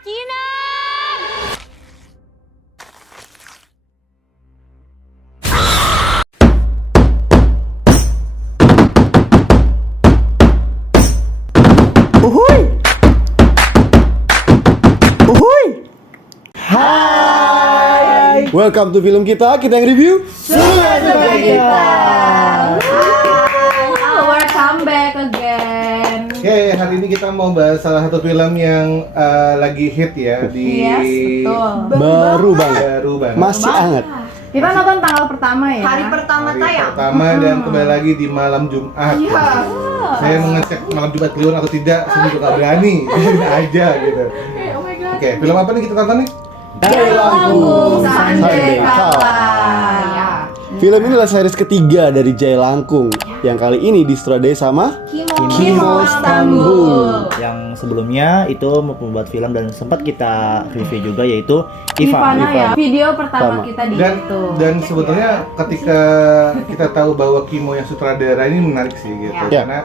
Uhuy! Uhuy! Hai! Welcome to film kita yang review Suka kita. Welcome back again. Oke, hari ini kita mau bahas salah satu film yang lagi hit ya di Yes, betul. baru banget, baru banget. masih hangat. Kita nonton tanggal pertama ya. Hari pertama Hari tayang. pertama dan kembali lagi di malam Jumat. Iya. Saya mengecek malam Jumat Kliwon atau tidak, saya juga gak berani. Ini aja gitu. Oh my god. Oke, film apa nih kita tonton nih? Jailangkung Sande Kala. Ya. Film ini adalah series ketiga dari Jailangkung yang kali ini disutradarai sama Kimo Istanbul. Yang sebelumnya itu membuat film dan sempat kita review juga, yaitu Ivana ya. Ivan. Video pertama Pertama. kita di Dan YouTube. dan sebetulnya ketika kita tahu bahwa Kimo yang sutradara ini menarik sih gitu. Ya. Karena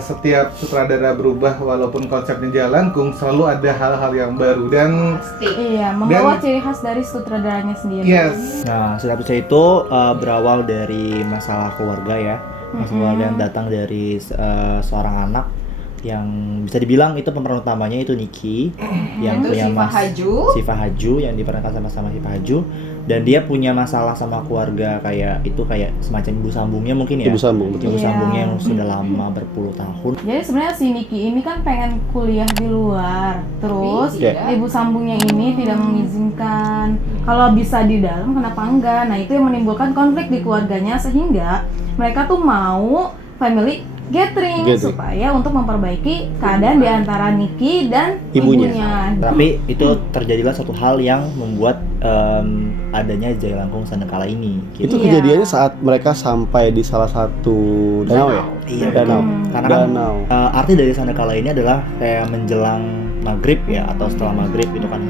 setiap sutradara berubah walaupun konsepnya Jailangkung selalu ada hal-hal yang baru dan Iya, membawa ciri khas dari sutradaranya sendiri. yes. Nah, sinopsisnya itu berawal dari masalah keluarga ya. Masalah keluarga yang datang dari seorang anak yang bisa dibilang itu pemeran utamanya itu Niki yang Itu punya Syifa Haju. Syifa Haju yang diperankan sama Syifa Haju, dan dia punya masalah sama keluarga kayak semacam ibu sambungnya mungkin ya. Ibu sambung, betul. Ibu Iya. sambungnya yang sudah lama berpuluh tahun. Jadi sebenarnya si Niki ini kan pengen kuliah di luar, terus Tapi tidak. ibu sambungnya ini tidak mengizinkan. Kalau bisa di dalam, kenapa enggak? Nah itu yang menimbulkan konflik di keluarganya sehingga mereka tuh mau family gathering supaya untuk memperbaiki keadaan di antara Niki dan ibunya. Tapi itu terjadilah suatu hal yang membuat adanya Jailangkung Sande Kala ini. Itu Iya. kejadiannya saat mereka sampai di salah satu danau ya? Iya, Danau. Karena kan Danau. arti dari Sande Kala ini adalah kayak menjelang maghrib ya, atau setelah maghrib gitu kan.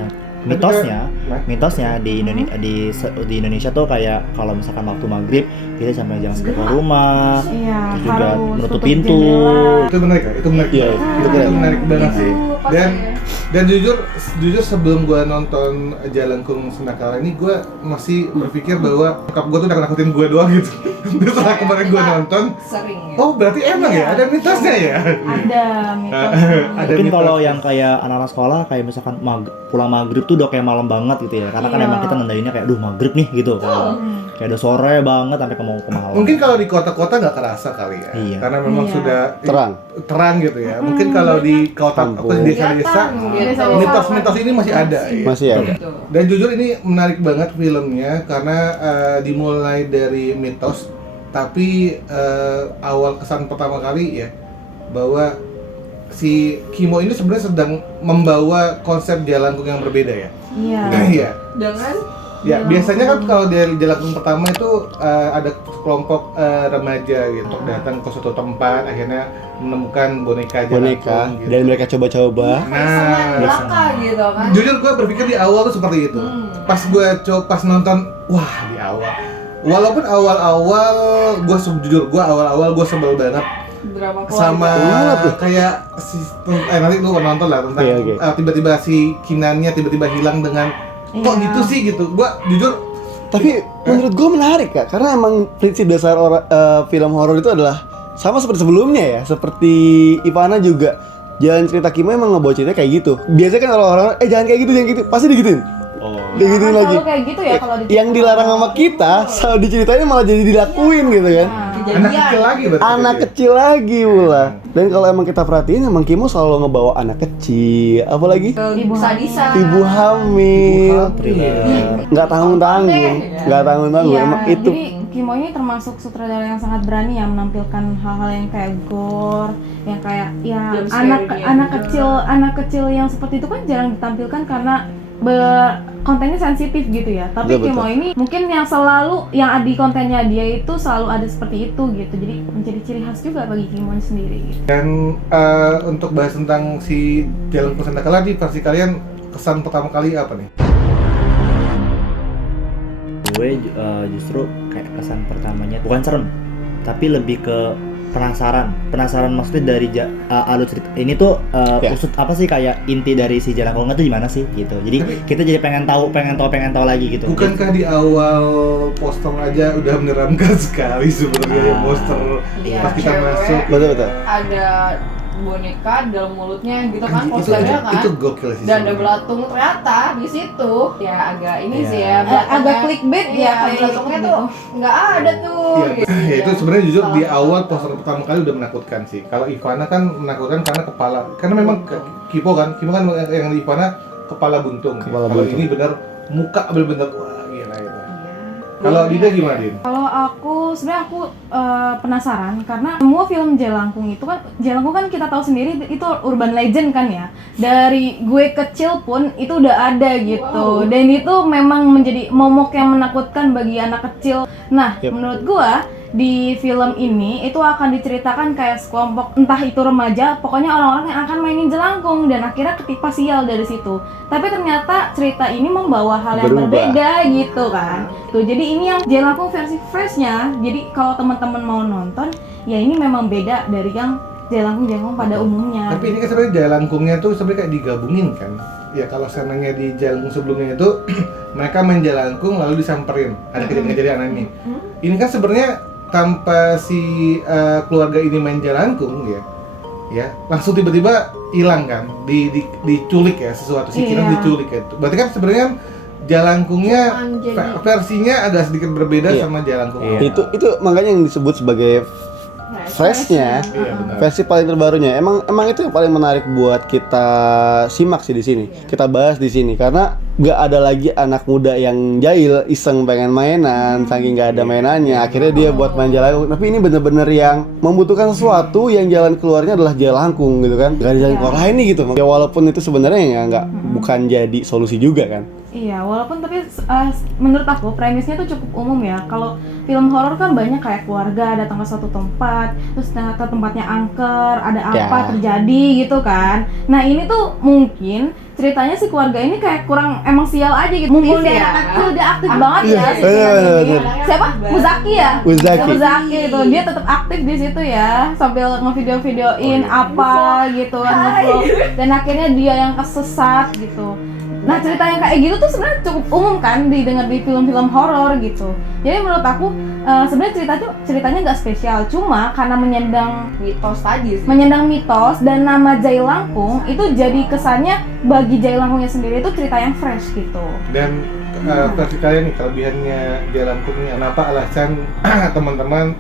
Mitosnya di Indonesia tuh kayak kalau misalkan waktu maghrib kita sampai jangan sampai ke rumah, Iya, terus juga harus menutup tutup pintu. jendela. Itu menarik ya? Itu menarik. Iya, banget. itu keren. Itu menarik banget Itu sih. pas Dan jujur sebelum gua nonton Jailangkung Sande Kala ini gua masih berpikir bahwa nyokap gua tuh nakutin gua doang gitu. Terus setelah kemarin gua nonton, Sering ya. oh berarti emang ya ada mitosnya ya? Ada mitos. Ada Mungkin mitos. kalau yang kayak anak-anak sekolah kayak misalkan pulang maghrib tuh udah kayak malam banget gitu ya, karena kan Iya. emang kita nandainnya kayak maghrib nih gitu kan. Kayak udah sore banget sampai ke malam. Mungkin kalau di kota-kota nggak kerasa kali ya, Iya. karena memang Iya. sudah Terang. gitu ya. Mungkin kalau di kota Kampung. atau di desa-desa, Kelihatan gitu. mitos-mitos ini masih ada. Ya. Masih ada. Betul. Dan jujur ini menarik banget filmnya karena dimulai dari mitos, tapi awal kesan pertama kali ya bahwa si Kimo ini sebenarnya sedang membawa konsep Jailangkung yang berbeda ya. Iya. Iya. Dengan Ya, biasanya kan kalau dari Jailangkung pertama itu ada kelompok remaja gitu datang ke suatu tempat, akhirnya menemukan boneka Jailangkung gitu. Dan mereka coba-coba. senang belaka gitu kan. Jujur gue berpikir di awal tuh seperti itu. Pas nonton, wah di awal. Walaupun awal-awal gue awal-awal gue sebel banget Drama sama Gimana tuh? kayak nanti lu nonton lah tentang Iya, oke. tiba-tiba si Kinannya tiba-tiba hilang dengan kok Iya. gitu sih gitu. Gua jujur Tapi menurut gue menarik Kak, karena emang prinsip dasar film horor itu adalah sama seperti sebelumnya ya, seperti Ivana juga. Jalan cerita Kimo emang ngebawa cerita kayak gitu. Biasanya kan kalau orang jangan kayak gitu, pasti digituin. Oh. Digituin Kan lagi. selalu kayak gitu ya kalau di Yang dilarang sama kita, selalu diceritain malah jadi dilakuin gitu kan. anak kecil lagi berarti. Anak gitu ya. kecil lagi pula. Dan kalau emang kita perhatiin emang Kimo selalu ngebawa anak kecil, apalagi Ibu sadisa. ibu hamil. Thriller. Nggak tanggung-tanggung. Nggak tanggung-tanggung. Iya, Emang itu jadi Kimo ini termasuk sutradara yang sangat berani ya menampilkan hal-hal yang kayak gore, yang kayak ya Jump scare-nya anak kecil yang seperti itu kan jarang ditampilkan karena kontennya sensitif gitu ya. Tapi Betul, Kimo ini mungkin yang selalu yang di kontennya dia itu selalu ada seperti itu gitu. Jadi menjadi ciri khas juga bagi Kimo sendiri gitu. Dan untuk bahas tentang si Jailangkung Sande Kala di versi kalian kesan pertama kali apa nih? Gue justru kayak kesan pertamanya bukan serem, tapi lebih ke penasaran maksudnya dari alur cerita ini tuh Ya. usut apa sih kayak inti dari si Jalangkungan tuh gimana sih gitu. Jadi kita jadi pengen tahu lagi gitu. Bukankah di awal poster aja udah menyeramkan sekali sebenarnya poster Iya, pas kita cewek. masuk. Betul. Ada boneka dalam mulutnya gitu kan Anjing, posternya kan. itu gokil sih. Dan ada sebenarnya. belatung ternyata di situ. Ya agak ini Iya. sih ya. Agak clickbait ya, Iya, kayak belatungnya gitu. tuh nggak ada tuh. Iya, gitu. ya itu sebenarnya jujur di Salah awal satu. poster pertama kali udah menakutkan sih. Kalau Ivana kan menakutkan karena kepala, karena memang Kimo kan yang di Ivana kepala buntung. Kepala Kalau buntung. ini bener muka bener-bener wah gila itu. Iya. Kalau Dida gimana Din? Kalau aku sebenarnya aku penasaran karena semua film Jalangkung itu kan kita tahu sendiri itu urban legend kan ya. Dari gue kecil pun itu udah ada gitu. Wow. Dan itu memang menjadi momok yang menakutkan bagi anak kecil. Nah, Yep. menurut gua di film ini itu akan diceritakan kayak sekelompok entah itu remaja, pokoknya orang-orang yang akan mainin jelangkung dan akhirnya ketipu sial dari situ. Tapi ternyata cerita ini membawa hal yang Berubah. berbeda gitu kan. Tuh, jadi ini yang jelangkung versi freshnya. Jadi kalau teman-teman mau nonton, ya ini memang beda dari yang jelangkung pada umumnya. Tapi ini kan sebenarnya jalangkungnya tuh sebenarnya kayak digabungin kan. Ya kalau senangnya di jalangkung sebelumnya itu mereka main jalangkung lalu disamperin. Ada kejadian-kejadian aneh. Ini kan sebenarnya tanpa si keluarga ini main jalangkung ya langsung tiba-tiba hilang kan, diculik ya sesuatu si Kinan Iya. diculik ya. Berarti kan sebenarnya jalangkungnya Cuman jadi- versinya agak sedikit berbeda Iya. sama jalangkung Iya. awal. Itu makanya yang disebut sebagai freshnya. Iya, benar. Versi paling terbarunya. Emang itu yang paling menarik buat kita simak sih di sini. Kita bahas di sini karena nggak ada lagi anak muda yang jahil iseng pengen mainan, saking nggak ada mainannya. Akhirnya dia buat main jalangkung. Tapi ini bener-bener yang membutuhkan sesuatu yang jalan keluarnya adalah jalangkung gitu kan. Gak ada jalan keluar lain nih gitu. Ya walaupun itu sebenarnya ya bukan jadi solusi juga kan. Iya, walaupun tapi menurut aku premisnya tuh cukup umum ya. Kalau film horor kan banyak kayak keluarga datang ke suatu tempat, terus ternyata tempatnya angker, ada apa Ya. terjadi gitu kan. Nah ini tuh mungkin ceritanya si keluarga ini kayak kurang emang sial aja gitu. Mumpung Aktif dia ya. anak kecil, dia aktif banget Iya, ya si bener, Kinan bener, ini. bener. Siapa? Muzaki ya? Muzaki. Muzaki itu dia tetap aktif di situ ya sambil ngevideo-videoin apa gitu kan ngevlog. Dan akhirnya dia yang kesesat gitu. Nah cerita yang kayak gitu tuh sebenarnya cukup umum kan didengar di film-film horor gitu. Jadi menurut aku sebenarnya ceritanya nggak spesial, cuma karena Mitos tadi sih. menyandang mitos dan nama Jailangkung itu jadi kesannya bagi Jailangkungnya sendiri itu cerita yang fresh gitu. Dan versi kalian nih kelebihannya jalangkungnya, kenapa alasan teman-teman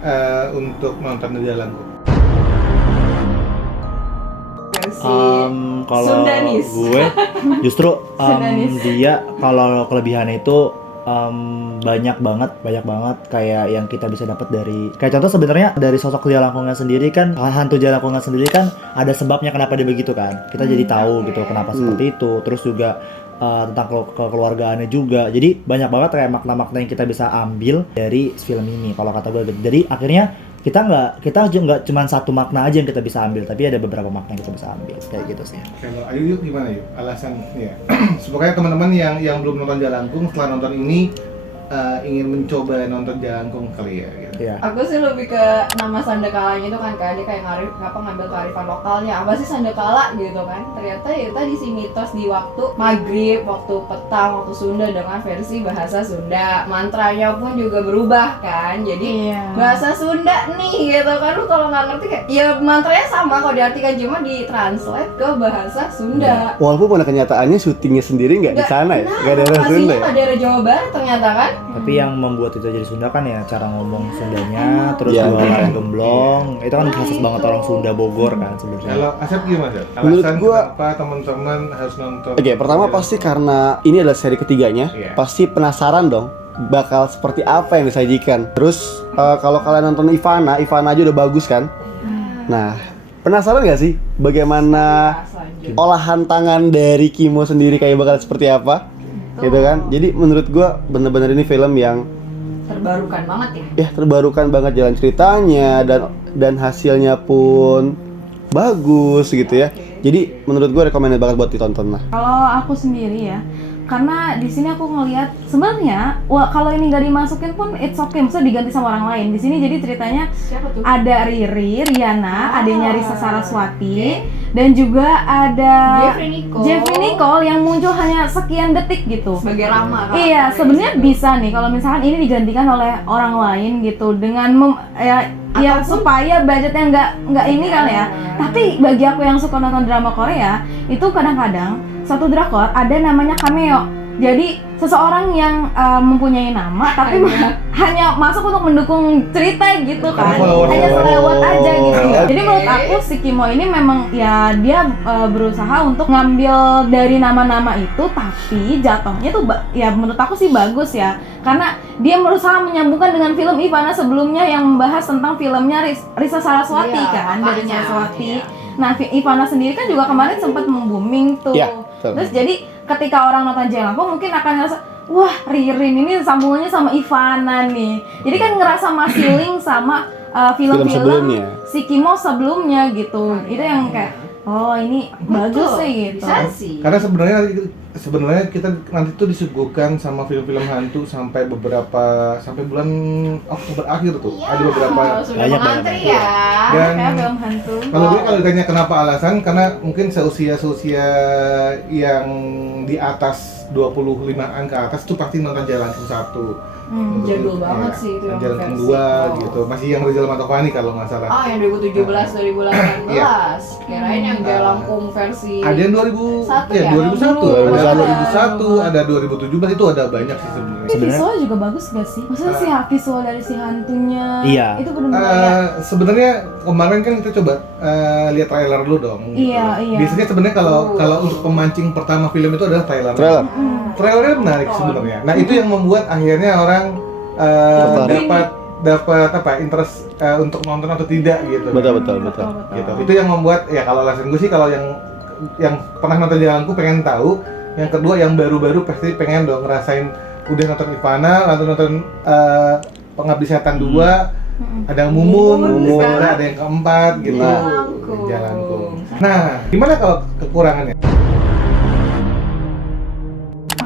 untuk nonton di jalangkung? Versi Kalau Sundanis. gue justru Sundanis. dia kalau kelebihannya itu banyak banget kayak yang kita bisa dapat dari kayak contoh sebenarnya dari sosok Jalangkungan sendiri kan, hantu Jalangkungan sendiri kan ada sebabnya kenapa dia begitu kan, kita jadi tahu gitu kenapa seperti itu. Terus juga tentang kekeluargaannya juga, jadi banyak banget kayak makna-makna yang kita bisa ambil dari film ini kalau kata gue. Jadi akhirnya kita nggak cuma satu makna aja yang kita bisa ambil, tapi ada beberapa makna yang kita bisa ambil kayak gitu sih. Kalau Ayu gimana yuk alasannya? Supaya teman-teman yang belum nonton jalangkung setelah nonton ini ingin mencoba nonton jalangkung kali ya. Gitu. Iya. Aku sih lebih ke nama Sandakalanya itu kan dia kayak ngambil kearifan lokalnya. Apa sih Sandakala gitu kan? Ternyata ya tadi si mitos di waktu maghrib, waktu petang, waktu Sunda dengan versi bahasa Sunda. Mantranya pun juga berubah kan. Jadi Iya. bahasa Sunda nih gitu kan, lu kalau nggak ngerti kayak ya mantranya sama kalau diartikan cuma ditranslate ke bahasa Sunda. Walaupun pada kenyataannya syutingnya sendiri nggak di sana ya, nggak daerah Sunda Lokasinya ya. nggak daerah Jawa Barat ternyata kan. Tapi yang membuat itu jadi Sunda kan ya cara ngomong Sundanya, terus Iya, jualan benar. gemblong, itu kan khas banget orang Sunda Bogor kan sebenarnya. Kalau Asep gimana? Yuk? Menurut Alasan gua- kenapa teman-teman harus nonton? Oke, pertama pasti karena ini adalah seri ketiganya, Iya. pasti penasaran dong bakal seperti apa yang disajikan. Terus kalau kalian nonton Ivana aja udah bagus kan. Nah, penasaran gak sih bagaimana Selanjutnya. olahan tangan dari Kimo sendiri kayak bakal seperti apa? Gitu kan. Jadi menurut gua bener-bener ini film yang Terbarukan banget ya. terbarukan banget jalan ceritanya dan hasilnya pun bagus gitu ya. Jadi menurut gue recommended banget buat ditonton lah. Kalau aku sendiri ya, karena di sini aku ngelihat sebenarnya, wah kalau ini nggak dimasukin pun it's okay, maksudnya diganti sama orang lain. Di sini jadi ceritanya Siapa tuh? ada Riana, adanya Risa Saraswati, dan juga ada Jeffrey Nicole yang muncul hanya sekian detik gitu. Sebagai Rama kan? Iya, sebenarnya bisa nih kalau misalkan ini digantikan oleh orang lain gitu dengan ya supaya budgetnya nggak ini kali ya. Tapi bagi aku yang suka nonton drama Korea, itu kadang-kadang satu drakor ada namanya cameo. Jadi seseorang yang mempunyai nama tapi hanya masuk untuk mendukung cerita gitu kan. Hanya selewat aja gitu. Jadi menurut aku si Kimo ini memang ya dia berusaha untuk ngambil dari nama-nama itu, tapi jatuhnya tuh ya menurut aku sih bagus ya. Karena dia berusaha menyambungkan dengan film Ivana sebelumnya yang membahas tentang filmnya Risa Saraswati kan, dari Saraswati. Nah, Ivana sendiri kan juga kemarin sempat membooming tuh. Terus jadi ketika orang nonton Jelangkung mungkin akan ngerasa, wah Ririn ini sambungannya sama Ivana nih. Jadi kan ngerasa masih link sama film-film si Kimo sebelumnya gitu. Itu yang kayak, oh ini bagus sih gitu. Bisa sih. Karena sebenarnya kita nanti tuh disuguhkan sama film-film hantu sampai bulan Oktober akhir tuh. Iya, Ada beberapa. sudah banyak mengantri banget. ya. Dan Kayak film hantu. kalau ditanya kenapa alasan, karena mungkin seusia yang di atas 25-an ke atas tuh pasti nonton Jelangkung 1. Jadul banget sih itu yang Jelangkung versi. 2 gitu. Masih yang Rizal Mantovani kalau nggak salah. Oh, yang 2017, 2018. Iya. Kirain yang Jelangkung versi Ada yang 2001, ya? ada 2017 itu ada banyak sih sebenarnya. Tapi visualnya juga bagus gak sih? Maksudnya si visual dari si hantunya Iya. itu benar-benar ya. Sebenarnya kemarin kan kita coba lihat trailer dulu dong. Iya, iya. Biasanya sebenarnya kalau untuk pemancing pertama film itu adalah trailer. Trailernya menarik sebenarnya. Nah itu yang membuat akhirnya orang dapat interest untuk nonton atau tidak gitu. Betul. Gitu. Itu yang membuat ya kalau alasan gue sih kalau yang pernah nonton Jelangkung pengen tahu, yang kedua yang baru-baru pasti pengen dong ngerasain udah nonton Ivana, nonton Pengabdi Setan 2, ada yang Mumun, ada yang keempat gitu. Jelangkung. Nah, gimana kalau kekurangannya?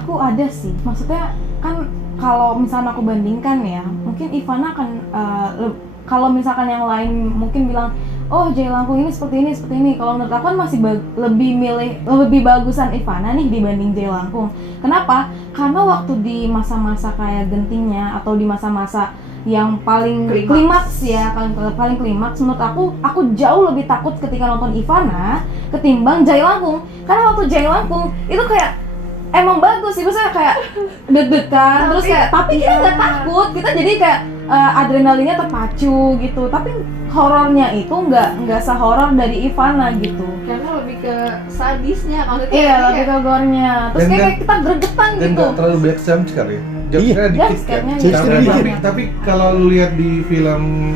Aku ada sih, maksudnya kan kalau misalnya aku bandingkan ya, mungkin Ivana akan kalau misalkan yang lain mungkin bilang, oh Jelangkung ini seperti ini. Kalau menurut aku kan masih lebih bagusan Ivana nih dibanding Jelangkung. Kenapa? Karena waktu di masa-masa kayak gentingnya atau di masa-masa yang paling klimaks ya, paling klimaks menurut aku jauh lebih takut ketika nonton Ivana ketimbang Jelangkung. Karena waktu Jelangkung itu kayak emang bagus sih, maksudnya kayak deg-degan terus kayak tapi kita nggak takut, kita jadi kayak adrenalinnya terpacu gitu, tapi horornya itu nggak sehoror dari Ivana gitu. Karena lebih ke sadisnya maksudnya. Iya, lebih ke gore-nya. Terus Dan kayak kita gregetan Dan gitu. nggak terlalu banyak jumpscare ya. Jumpscare dikit kan. jumpscare-nya Tapi kalau lu lihat di film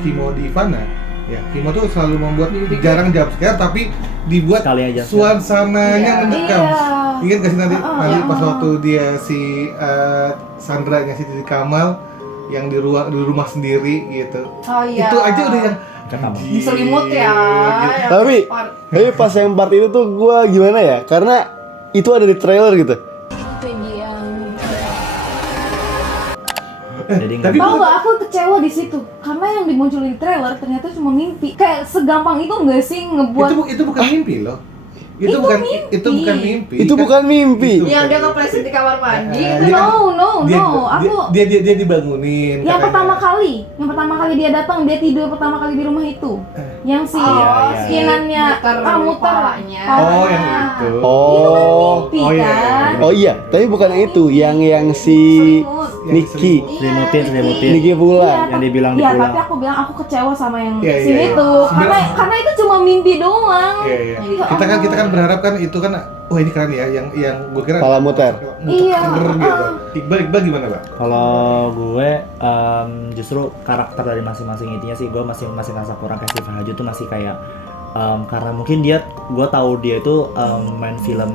Kimo di Ivana, ya Kimo tuh selalu membuat jarang jumpscare tapi dibuat Sekali aja. suasananya mencekam. Iya. Ingat gak sih nanti pas waktu dia si Sandra nya si Titi Kamal yang di rumah sendiri gitu. Oh iya. Itu aja udah yang diselimut ya. Gitu. Tapi pas yang part itu tuh gue gimana ya? Karena itu ada di trailer gitu. Jadi Tapi Tahu nggak, aku kecewa di situ karena yang dimunculin di trailer ternyata cuma mimpi. Kayak segampang itu nggak sih ngebuat itu bukan mimpi loh. Itu bukan mimpi. Itu bukan mimpi. Yang dia kepleset di kamar mandi. no, aku dia dibangunin. yang katanya. pertama kali dia datang, dia tidur pertama kali di rumah itu. Yang si Iya. skinannya muter. palanya. Oh, yang itu. Oh, Mimpi oh, iya, kan. oh iya. Tapi bukan itu. Yang si Niki, selimutin Niki Fulan. yang dibilang Iya, dipulang. tapi aku bilang aku kecewa sama yang Iya, sini iya. tuh. Sebenarnya- Karena itu cuma mimpi doang. Iya. Ya Kita kan berharap kan itu kan wah ini keren ya yang gue kira Pala muter. Iya, gitu. Iqbal gimana, Pak? Kalau gue justru karakter dari masing-masing intinya sih gue masih ngerasa kurang. Kayak Stephen Haju tuh masih kayak karena mungkin gue tahu dia itu main film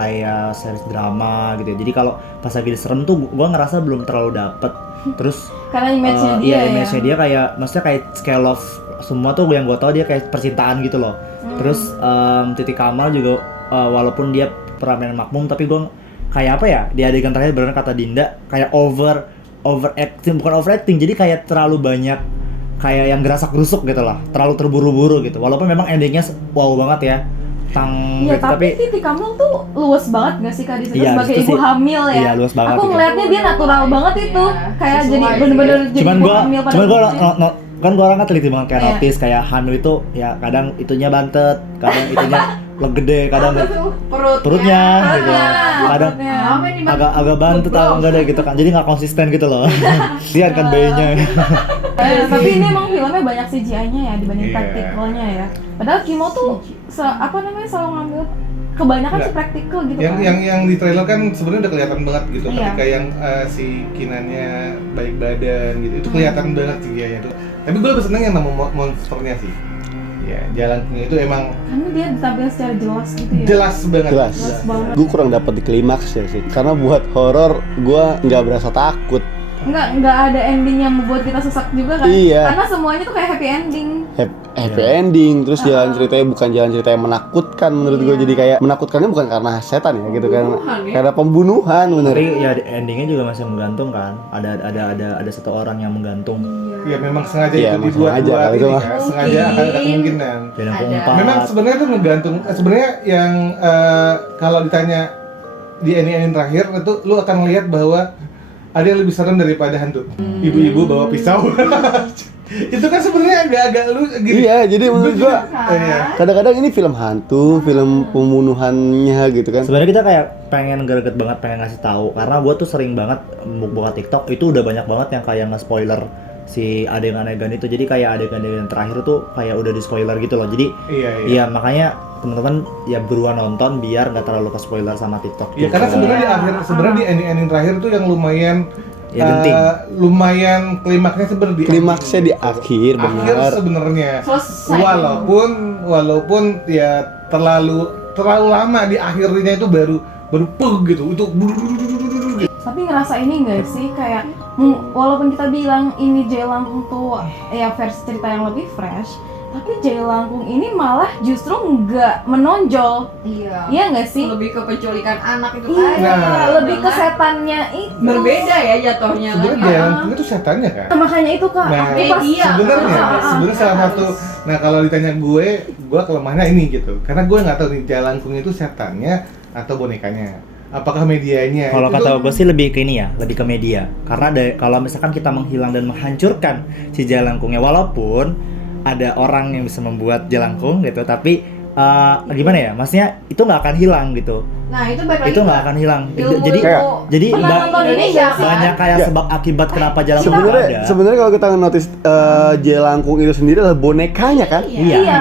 kayak series drama gitu ya. Jadi kalau pas lagi serem tuh gue ngerasa belum terlalu dapet. Terus karena image-nya dia iya ya. image-nya dia kayak maksudnya kayak scale of semua tuh yang gue tau dia kayak percintaan gitu loh. Terus Titi Kamal juga walaupun dia pernah main Makmum, tapi gue kayak apa ya, di adegan terakhir benar kata Dinda kayak overacting, bukan overacting, jadi kayak terlalu banyak kayak yang gerasak-gerusuk gitu lah, terlalu terburu-buru gitu. Walaupun memang endingnya wow banget ya, Iya, tapi Titi Kamal tuh luas banget gak sih Kak di situ Iya, sebagai itu ibu sih. hamil ya? Iya, luas banget Aku itu. ngeliatnya dia natural banget itu, kayak sesuai jadi sih. bener-bener jadi cuman ibu gue hamil pada cuman gue umumnya. kan gue orang kan teliti banget kayak Iya. notice kayak hamil itu ya kadang itunya bantet, kadang itunya gede, kadang Apa tuh? perutnya gitu, Perutnya, kadang perutnya. Apa nih, Bang? agak bantet atau enggak deh gitu kan, jadi nggak konsisten gitu loh. Lihat kan bayinya. Tapi ini emang filmnya banyak CGI-nya ya dibanding Iya. praktikalnya ya. Padahal Kimo tuh selalu ngambil kebanyakan Enggak. sih praktikal gitu yang kan. yang di trailer kan sebenarnya udah kelihatan banget gitu, Iya. ketika yang si Kinannya baik badan gitu itu kelihatan banget sih ya itu. Tapi gue lebih seneng yang nama monsternya sih. Ya, jalannya itu emang Karena dia ditampilkan secara jelas gitu ya. jelas banget. Jelas. Jelas banget. Gue kurang dapat di klimaks ya sih, karena buat horor gue nggak berasa takut. Enggak ada ending yang membuat kita sesak juga kan? Iya. Karena semuanya tuh kayak happy ending. Happy ending, terus jalan ceritanya bukan jalan cerita yang menakutkan menurut gue. Jadi kayak menakutkannya bukan karena setan ya gitu kan, Pembunuhan ya? karena pembunuhan bener. Tapi ya endingnya juga masih menggantung kan, ada satu orang yang menggantung. Ya memang sengaja Iya, itu emang dibuat sengaja, buat kalau itu ini mah. kan, sengaja akan ada kemungkinan. Dan yang Ada. keempat Memang sebenarnya itu ngegantung. Sebenarnya yang kalau ditanya di ending terakhir itu lu akan lihat bahwa ada yang lebih serem daripada hantu. Ibu-ibu bawa pisau. Itu kan sebenarnya agak-agak lu gitu. Iya, jadi menurut gue Iya. kadang-kadang ini film hantu, film pembunuhannya gitu kan. sebenarnya kita kayak pengen greget banget, pengen ngasih tahu karena gue tuh sering banget buka TikTok itu udah banyak banget yang kayak nge-spoiler si adegan-adegan itu. Jadi kayak adegan-adegan terakhir tuh kayak udah di spoiler gitu loh. Jadi Iya. iya makanya teman-teman ya buruan nonton biar nggak terlalu ke spoiler sama TikTok. Ya gitu. karena sebenarnya di Iya. akhir, sebenarnya di ending terakhir tuh yang lumayan Ya, genting. lumayan klimaksnya sebenarnya di Klimaksnya di ending. akhir, Akhir benar. sebenarnya. Selesai. Walaupun ya terlalu lama di akhirnya itu baru gitu. Itu Tapi ngerasa ini enggak sih kayak walaupun kita bilang ini Jay Langkung tuh ya versi cerita yang lebih fresh, tapi Jay Langkung ini malah justru nggak menonjol. Iya. Iya nggak sih? Lebih ke penculikan anak itu Iya, Nah. lebih ke setannya itu. Berbeda ya jatuhnya kan. sebenarnya jalan itu setannya kan. Nah, makanya itu Kak, Nah, aku pas iya. sebenarnya salah satu. Nah kalau ditanya gue kelemahannya ini gitu, karena gue nggak tahu nih Jalangkung itu setannya atau bonekanya, apakah medianya. Kalau Itu kata tuh- gue sih lebih ke ini ya, lebih ke media. Karena kalau misalkan kita menghilang dan menghancurkan si Jalangkungnya, walaupun ada orang yang bisa membuat Jalangkung gitu, tapi gimana ya, maksudnya itu nggak akan hilang gitu. Nah, itu balik lagi Itu nggak ke akan hilang. ilmu Jadi Kayak- jadi pernah nonton ini Indonesia nggak sih? banyak kayak Ya. sebab akibat kenapa Jalangkung nggak Sebenarnya ada. sebenarnya kalau kita notice Jelangkung itu sendiri adalah bonekanya kan. Iya. Iya,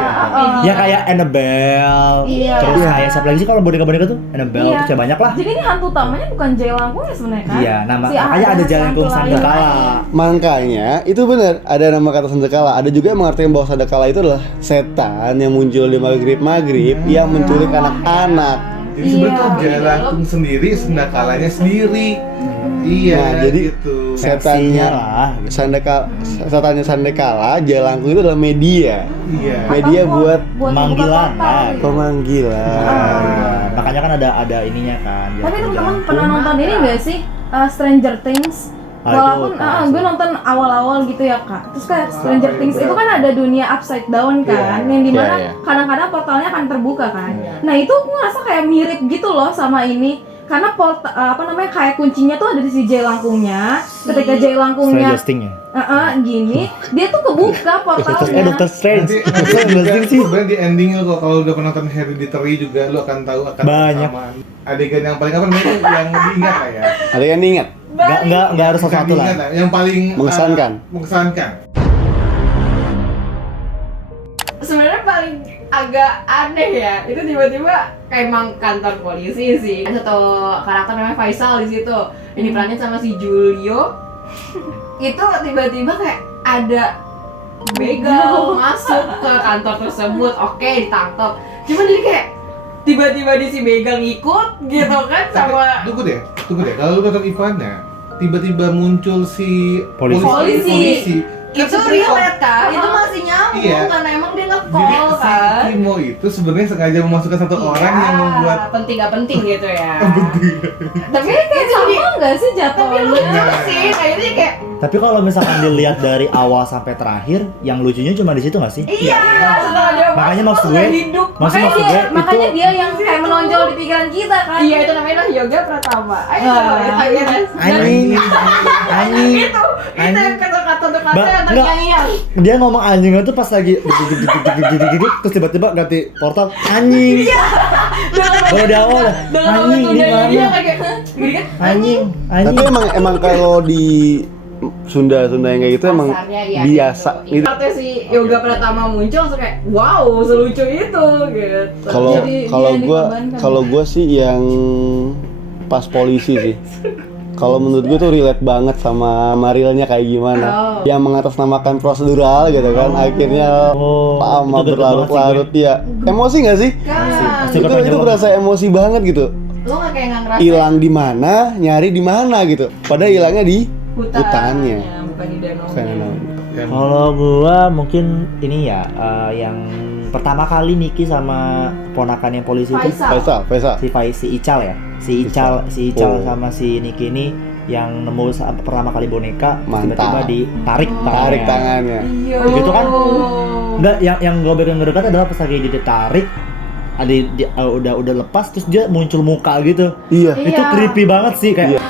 Ya kayak Annabelle, Iya. terus Iya. kayak siapa lagi sih kalau boneka-boneka tuh? Annabelle, Iya. terus ya banyak lah. Jadi ini hantu utamanya bukan Jay Langkung ya sebenarnya kan? Iya, Si makanya ada Jalangkung hantu lain. Sandakala. Makanya itu benar ada nama kata sandakala. Ada juga yang mengartikan bahwa sandakala itu adalah setan yang muncul di maghrib yang menculik anak-anak. Jadi sebenarnya tuh Iya. Jalangkung sendiri, sendakalanya sendiri. Iya, Nah, jadi gitu. setannya lah, gitu. setannya sandakala, Jalangkung itu adalah media. Iya. Media buat Pemanggilan, membuka portal, nah, gitu. pemanggilan. Nah, makanya kan ada ininya kan. Tapi Jalangkung, teman-teman Jalangkung. pernah nonton ini nggak sih Stranger Things? Ah, itu Walaupun pernah sih. gue nonton awal-awal gitu ya Kak. Terus kayak Stranger Things itu kan ada dunia upside down kan, Iya. yang dimana Iya, iya. kadang-kadang portalnya akan terbuka kan. Iya. Nah itu gue ngerasa kayak mirip gitu loh sama ini. Karena kayak kuncinya tuh ada di si Jay Langkungnya. Ketika Jay Langkungnya Stranger Things ya. gini, dia tuh kebuka portalnya. Doctor Strange. Nanti juga sebenarnya di endingnya kalau udah penonton Hereditary juga lu akan tahu akan Banyak. kesamaan. Adegan yang paling apa namanya yang diingat lah ya. Ada yang ingat? Nggak harus Bukan satu-satu lah. diingat yang paling Mengesankan. mengesankan. sebenarnya paling agak aneh ya, itu tiba-tiba kayak emang kantor polisi sih. Ada satu karakter namanya Faisal di situ, ini perannya sama si Julio. Itu tiba-tiba kayak ada begal masuk ke kantor tersebut, oke ditangkap. Cuman jadi kayak tiba-tiba di si begal ikut gitu kan sama Tunggu deh. Kalau lu nonton Ivana, tiba-tiba muncul si Polisi. polisi itu relate kan? Itu masih nyambung Iya. karena emang dia Jadi nge-call si kan. Kimo itu sebenarnya sengaja memasukkan satu orang yang membuat penting gak penting gitu ya. Tapi Itu sama nggak sih tapi jatuhnya? lucu sih, kayaknya kayak Tapi kalau misalkan dilihat dari awal sampai terakhir, yang lucunya cuma di situ nggak sih? iya, setelah dia Makanya masuk, maksud udah gue- hidup. maksud Makanya gue dia, itu- makanya dia yang kayak menonjol di pikiran kita kan. Iya, itu namanya Yoga Pratama. Ayo, Ah. ayo, Anjing, anjing. itu yang kata-kata Ba- yang enggak. terngiang-ngiang. Dia ngomong anjing itu pas lagi terus tiba-tiba ganti portal anjing. Kalau di awal Dengan anjing di tundanya dia mana? kayak gini kan? Anjing, anjing. Tapi emang kalau di Sunda yang kayak gitu emang Kasarnya, iya, biasa gitu. gitu. Ibaratnya si Yoga Pratama muncul langsung kayak wow, selucu itu gitu. Kalau Jadi kalau dia yang gua dikorbankan. kalau gua sih yang pas polisi sih. Kalau menurut gue tuh relate banget sama Marilnya kayak gimana. Oh. Yang mengatasnamakan prosedural gitu kan. Akhirnya Oh, lama itu gede berlarut-larut ya. Emosi nggak sih? kan, Masih Itu pengen berasa emosi banget gitu. lo nggak kayak nggak ngerasa Hilang di mana, nyari di mana gitu. Padahal hilangnya di hutannya. bukan di danau. Bukan di danau. Kalau gua mungkin ini ya yang pertama kali Niki sama ponakan yang polisi itu Faisal. Faisal. si Ical ya. Si Ical Oh. sama si Niki ini yang nemu pertama kali boneka Mantap. tiba-tiba ditarik Tarik tangannya. Iya. Gitu kan? Oh. Enggak, yang gue bikin ngedekat adalah pas lagi dia ditarik ada udah lepas terus dia muncul muka gitu. Iya. Itu creepy banget sih kayak gitu.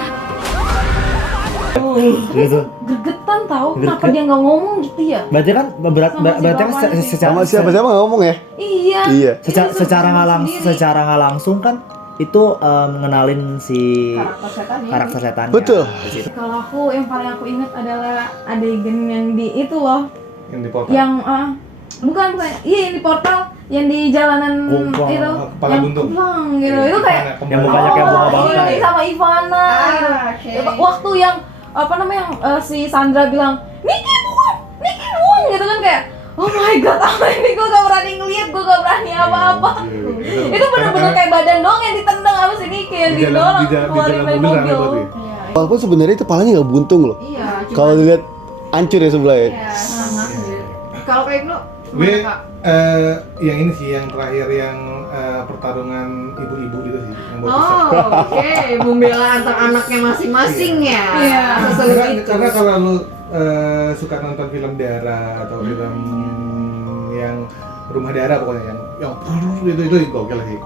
Gregetan tahu kenapa Greget. dia nggak ngomong gitu ya? Berarti kan berarti kan Sama si secara Sama siapa-siapa nggak ngomong ya? Iya. Iya. secara nggak langsung kan itu ngenalin si Karakter setannya. karakter setannya. Betul. Di situ. Kalau aku yang paling aku ingat adalah adegan yang di itu loh, yang di portal. yang bukan iya yang di portal, yang di jalanan Kumplang, itu, kepala yang buntung. kumplang gitu, Iya, itu kayak Ivana yang kembali. mukanya kayak bunga oh, bangkai. ini sama Ivana gitu. Oke. Waktu yang apa namanya yang si Sandra bilang Niki buang gitu kan kayak oh my god apa ini gue gak berani ngeliat, gue gak berani apa-apa. Iya, Itu bener-bener kayak badan doang yang ditendang apa sih Niki yang Di dalam- didorong di dalam keluarin dari mobil rame mobil. banget ya. Iya. Walaupun sebenarnya itu palanya nggak buntung loh. Iya, cuma Kalau dilihat hancur ya sebelahnya. iya, sama gitu. Kalau kayak lu Gue gimana, Kak? yang ini sih yang terakhir yang pertarungan ibu-ibu itu sih yang bagus. Oh, oke, membela antar anaknya masing-masing ya. Iya. Sesulit itu. Karena kalau lu suka nonton film Dara atau film yang Rumah Dara pokoknya yang itu gokil sih.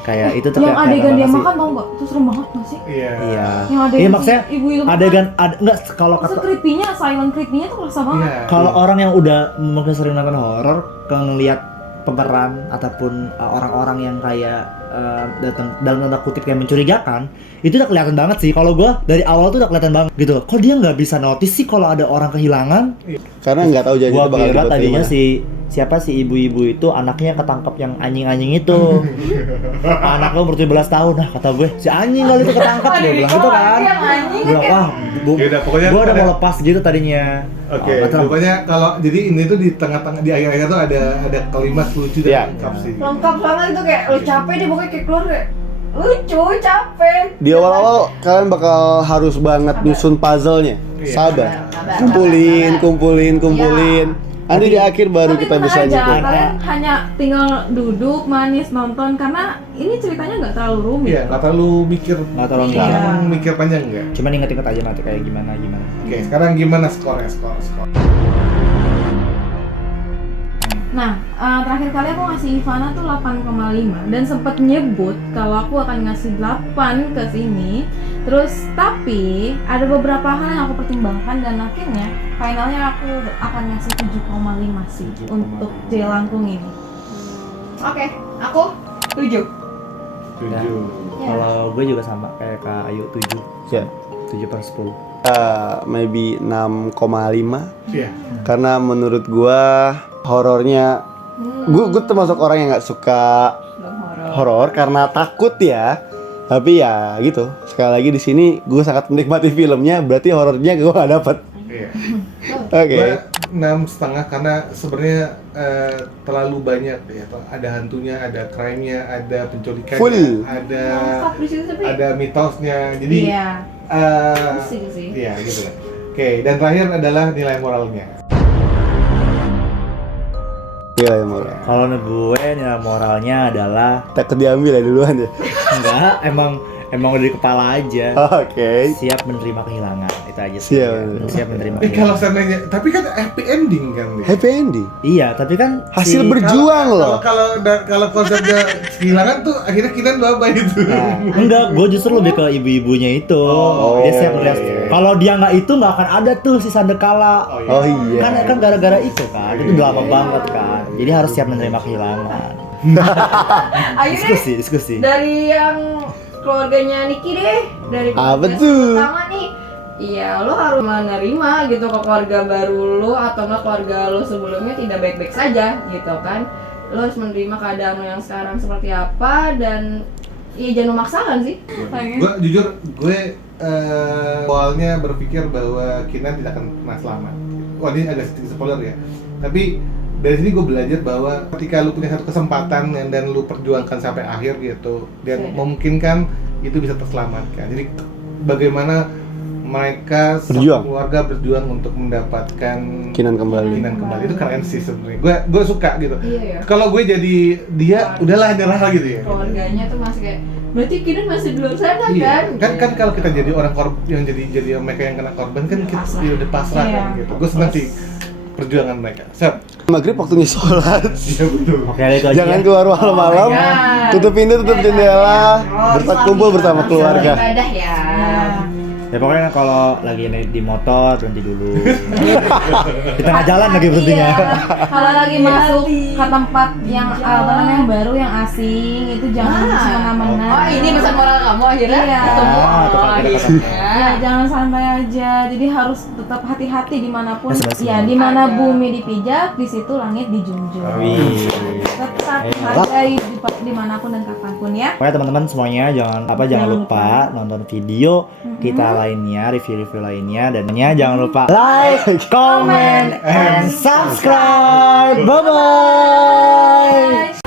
Kayak itu tuh Yang kayak adegan dia banget sih. makan tau nggak? Itu serem banget nggak sih? Iya. Iya. Yang adegan Iya maksudnya si ibu itu makan. adegan enggak kalau Terus kata creepy-nya, silent creepy-nya tuh kerasa banget. Iya. kalau orang yang udah mungkin sering nonton horor kalau ngelihat pemeran ataupun orang-orang yang kayak datang dalam tanda kutip kayak mencurigakan itu udah kelihatan banget sih. Kalau gua dari awal tuh udah kelihatan banget gitu. Kok dia nggak bisa notice sih kalau ada orang kehilangan? Karena nggak tahu jadi Gua itu bakal kira dibuat dari tadinya mana. siapa si ibu-ibu itu anaknya ketangkep yang anjing-anjing itu. Anak lo umur 17 tahun. Nah, kata gue, si anjing kali itu ketangkep dia bilang gitu kan. Yang anjing Gue bilang, wah, Yaudah, pokoknya gue udah ada- mau lepas gitu tadinya. Oke, Oh, nggak tahu. pokoknya kalau jadi ini tuh di tengah-tengah di akhir-akhir tuh ada kalimat lucu Iya. dan lengkap sih. lengkap banget itu kayak lu capek deh pokoknya kayak keluar kayak lucu, capek. Di awal-awal kalian bakal harus banget nyusun puzzle-nya. Iya. Sabar. Sabar. Kumpulin. Nanti di akhir baru Tapi kita tenang bisa aja, nyimpulin. kalian hanya tinggal duduk, manis, nonton karena ini ceritanya nggak terlalu rumit. Iya, nggak terlalu mikir. Nggak terlalu Iya. Jangan mikir panjang enggak. Cuman inget-inget aja nanti kayak gimana. Oke, sekarang gimana skornya? Skor. Nah, terakhir kali aku ngasih Ivana tuh 8,5 dan sempet nyebut kalau aku akan ngasih 8 ke sini. Terus tapi ada beberapa hal yang aku pertimbangkan dan akhirnya finalnya aku akan ngasih 7,5 sih 7,5. untuk Jelangkung ini. Oke, aku 7. 7. Ya. Kalau gue juga sama kayak Kak Ayu 7. Ya. 7/10. Maybe 6,5 Iya. karena menurut gua horornya gua termasuk orang yang nggak suka horor karena takut ya. Tapi ya gitu. Sekali lagi di sini gue sangat menikmati filmnya, berarti horornya gue gak dapet. Iya. Oke. Gua 6,5 karena sebenarnya terlalu banyak ya. Ada hantunya, ada crime-nya, ada penculikannya, Full. Lengkap di situ tapi. ada mitosnya. Jadi Iya. eh, Pusing sih. iya gitu lah. Oke, dan terakhir adalah nilai moralnya. Nilai moral. Kalau gue nilai moralnya adalah Takut diambil ya duluan ya. enggak, emang udah di kepala aja. Oke. Siap menerima kehilangan, itu aja sih. Siap. Menerima kalau kehilangan. seandainya, tapi kan happy ending kan nih. Happy ending. Iya, tapi kan Hasil si- berjuang loh. Kalau konsepnya kehilangan tuh akhirnya kita apa itu? Nah, enggak, gue justru lebih ke ibu-ibunya itu. Dia siap melihat. Kalau dia nggak itu nggak akan ada tuh si Sandekala. Oh iya. Kan gara-gara itu kan, itu udah lama banget kan. Jadi harus siap menerima kehilangan. Akhirnya Diskusi. dari yang keluarganya Niki deh, dari Apa keluarga tuh? pertama nih. Iya, lo harus menerima gitu ke keluarga baru lo atau enggak keluarga lo sebelumnya tidak baik-baik saja gitu kan. Lo harus menerima keadaan lo yang sekarang seperti apa dan iya jangan memaksakan sih. Gue jujur, gue awalnya berpikir bahwa Kinan tidak akan pernah selamat. Wah, ini agak sedikit spoiler ya. Tapi dari sini gue belajar bahwa ketika lu punya satu kesempatan dan lu perjuangkan sampai akhir gitu, dan memungkinkan itu bisa terselamatkan. Jadi bagaimana mereka Berjuang. keluarga berjuang untuk mendapatkan Kinan kembali. itu keren sih sebenarnya. Gue suka gitu. Iya ya. Kalau gue jadi dia, udahlah nyerah gitu ya. Keluarganya tuh masih kayak berarti Kinan masih di luar sana Iya, kan? kan kalau kita jadi orang yang jadi mereka yang kena korban kan kita Pasrah. udah pasrah Iya. kan gitu. Gue senang sih perjuangan mereka. Siap. Maghrib waktunya sholat. Iya betul. Oke, itu aja. Jangan keluar malam-malam. Oh my God. Tutup pintu, tutup jendela. Berkumpul bersama keluarga. Ibadah ya. Ya pokoknya kalau lagi di motor berhenti dulu. Di tengah jalan lagi berhentinya. Iya. Kalau lagi masuk ke tempat yang apa namanya yang baru yang asing itu jangan semena-mena. Oh, ini pesan moral kamu akhirnya Iya. ketemu. Tuh kan kita kata. Ya, jangan santai aja. Jadi harus tetap hati-hati dimanapun. Ya, sebenarnya Ya, di mana bumi dipijak, di situ langit dijunjung. Wih. Tetap hargai dimanapun dan kapanpun ya. Pokoknya teman-teman semuanya jangan lupa nonton video kita lainnya, review-review lainnya, dan jangan lupa like, comment, and subscribe. Bye bye.